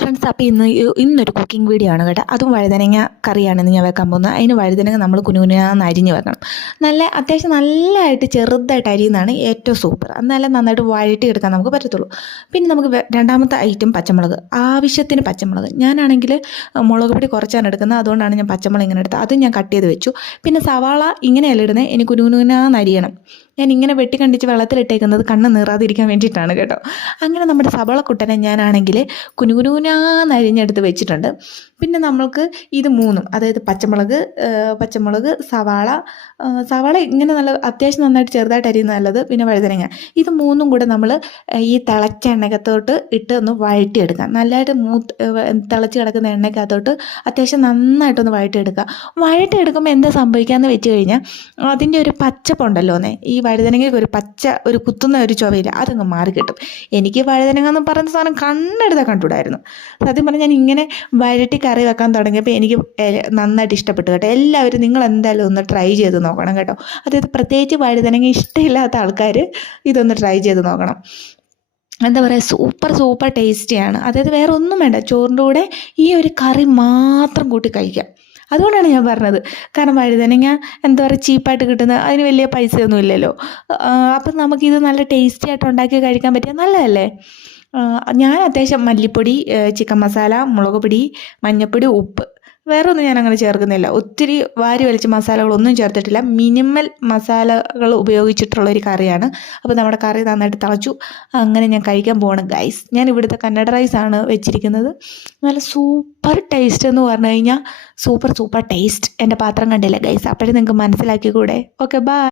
Friends, അപ്പോൾ ഇന്നൊരു cooking video ആണ് കേട്ടോ. അതും വഴുതനങ്ങ കറിയാണ് ഇന്ന് ഞാൻ വെക്കാൻ പോകുന്നത്. അതിന് വഴുതനങ്ങ നമ്മൾ കുനുകുനാന്ന് അരിഞ്ഞ് വെക്കണം. അത്യാവശ്യം നല്ലതായിട്ട് ചെറുതായിട്ട് അരിയുന്നതാണ് ഏറ്റവും സൂപ്പർ. എന്നാലും നന്നായിട്ട് വഴറ്റിയെടുക്കാൻ നമുക്ക് പറ്റത്തുള്ളൂ. പിന്നെ നമുക്ക് രണ്ടാമത്തെ ഐറ്റം പച്ചമുളക്, ആവശ്യത്തിന് പച്ചമുളക്. ഞാനാണെങ്കിൽ മുളക് പൊടി കുറച്ചാണ് എടുക്കുന്നത്, അതുകൊണ്ടാണ് ഞാൻ പച്ചമുളക് ഇങ്ങനെ എടുത്തത്. അതും ഞാൻ കട്ട് ചെയ്ത് വെച്ചു. പിന്നെ സവാള ഇങ്ങനെയല്ല ഇടുന്നത്, ഇനി കുനുകുനാന്ന് അരിയണം. ഞാൻ ഇങ്ങനെ വെട്ടിക്കണ്ടിച്ച് വെള്ളത്തിലിട്ടേക്കുന്നത് കണ്ണ് നീറാതിരിക്കാൻ വേണ്ടിയിട്ടാണ് കേട്ടോ. അങ്ങനെ നമ്മുടെ സവാളക്കുട്ടനെ ഞാനാണെങ്കിൽ കുനുകുനാന്ന് അരിഞ്ഞെടുത്ത് വെച്ചിട്ടുണ്ട്. പിന്നെ നമ്മൾക്ക് ഇത് മൂന്നും, അതായത് പച്ചമുളക്, സവാള ഇങ്ങനെ നല്ല അത്യാവശ്യം നന്നായിട്ട് ചെറുതായിട്ട് അരിയുന്നത് നല്ലത്. പിന്നെ വഴുതനങ്ങ, ഇത് മൂന്നും കൂടെ നമ്മൾ ഈ തിളച്ച എണ്ണക്കകത്തോട്ട് ഇട്ട് ഒന്ന് വഴറ്റിയെടുക്കാം. നല്ലതായിട്ട് തിളച്ച് കിടക്കുന്ന എണ്ണക്കകത്തോട്ട് അത്യാവശ്യം നന്നായിട്ടൊന്ന് വഴറ്റിയെടുക്കുമ്പോൾ എന്താ സംഭവിക്കാമെന്ന് വെച്ച് കഴിഞ്ഞാൽ അതിൻ്റെ ഒരു പച്ചപ്പുണ്ടല്ലോന്നേ, ഈ വഴുതനങ്ങയ്ക്ക് ഒരു കുത്തുന്ന ഒരു ചുവയില്ല, അതങ്ങ് മാറി കിട്ടും. എനിക്ക് വഴുതനങ്ങ എന്ന് പറയുന്ന സാധനം കണ്ടെടുത്താൽ കണ്ടുകൂടായിരുന്നു. സത്യം പറഞ്ഞാൽ ഞാൻ ഇങ്ങനെ വഴറ്റി കറി വെക്കാൻ തുടങ്ങിയപ്പോൾ എനിക്ക് നന്നായിട്ട് ഇഷ്ടപ്പെട്ടു കേട്ടോ. എല്ലാവരും നിങ്ങൾ എന്തായാലും ഒന്ന് ട്രൈ ചെയ്ത് നോക്കണം കേട്ടോ. അതായത് പ്രത്യേകിച്ച് വഴുതനങ്ങ ഇഷ്ടമില്ലാത്ത ആൾക്കാർ ഇതൊന്ന് ട്രൈ ചെയ്ത് നോക്കണം. എന്താ പറയുക, സൂപ്പർ ടേസ്റ്റിയാണ്. അതായത് വേറെ ഒന്നും വേണ്ട, ചോറിൻ്റെ കൂടെ ഈ ഒരു കറി മാത്രം കൂട്ടി കഴിക്കാം. അതുകൊണ്ടാണ് ഞാൻ പറഞ്ഞത്. കാരണം വഴുതനങ്ങ എന്താ പറയുക, ചീപ്പായിട്ട് കിട്ടുന്ന, അതിന് വലിയ പൈസയൊന്നും ഇല്ലല്ലോ. അപ്പം നമുക്കിത് നല്ല ടേസ്റ്റി ആയിട്ട് ഉണ്ടാക്കി കഴിക്കാൻ പറ്റിയ നല്ലതല്ലേ. ഞാൻ അത്യാവശ്യം മല്ലിപ്പൊടി, ചിക്കൻ മസാല, മുളക് പൊടി, മഞ്ഞൾപ്പൊടി, ഉപ്പ്, വേറെ ഒന്നും ഞാൻ അങ്ങനെ ചേർക്കുന്നില്ല. ഒത്തിരി വാരി വലിച്ച മസാലകളൊന്നും ചേർത്തിട്ടില്ല. മിനിമൽ മസാലകൾ ഉപയോഗിച്ചിട്ടുള്ളൊരു കറിയാണ്. അപ്പോൾ നമ്മുടെ കറി നന്നായിട്ട് തിളച്ചു. അങ്ങനെ ഞാൻ കഴിക്കാൻ പോകണം ഗൈസ്. ഞാൻ ഇവിടുത്തെ കന്നഡ റൈസാണ് വെച്ചിരിക്കുന്നത്. നല്ല സൂപ്പർ ടേസ്റ്റ് എന്ന് പറഞ്ഞു കഴിഞ്ഞാൽ സൂപ്പർ ടേസ്റ്റ്. എൻ്റെ പാത്രം കണ്ടില്ല ഗൈസ്, അപ്പോഴും നിങ്ങൾക്ക് മനസ്സിലാക്കിക്കൂടെ. Okay, by.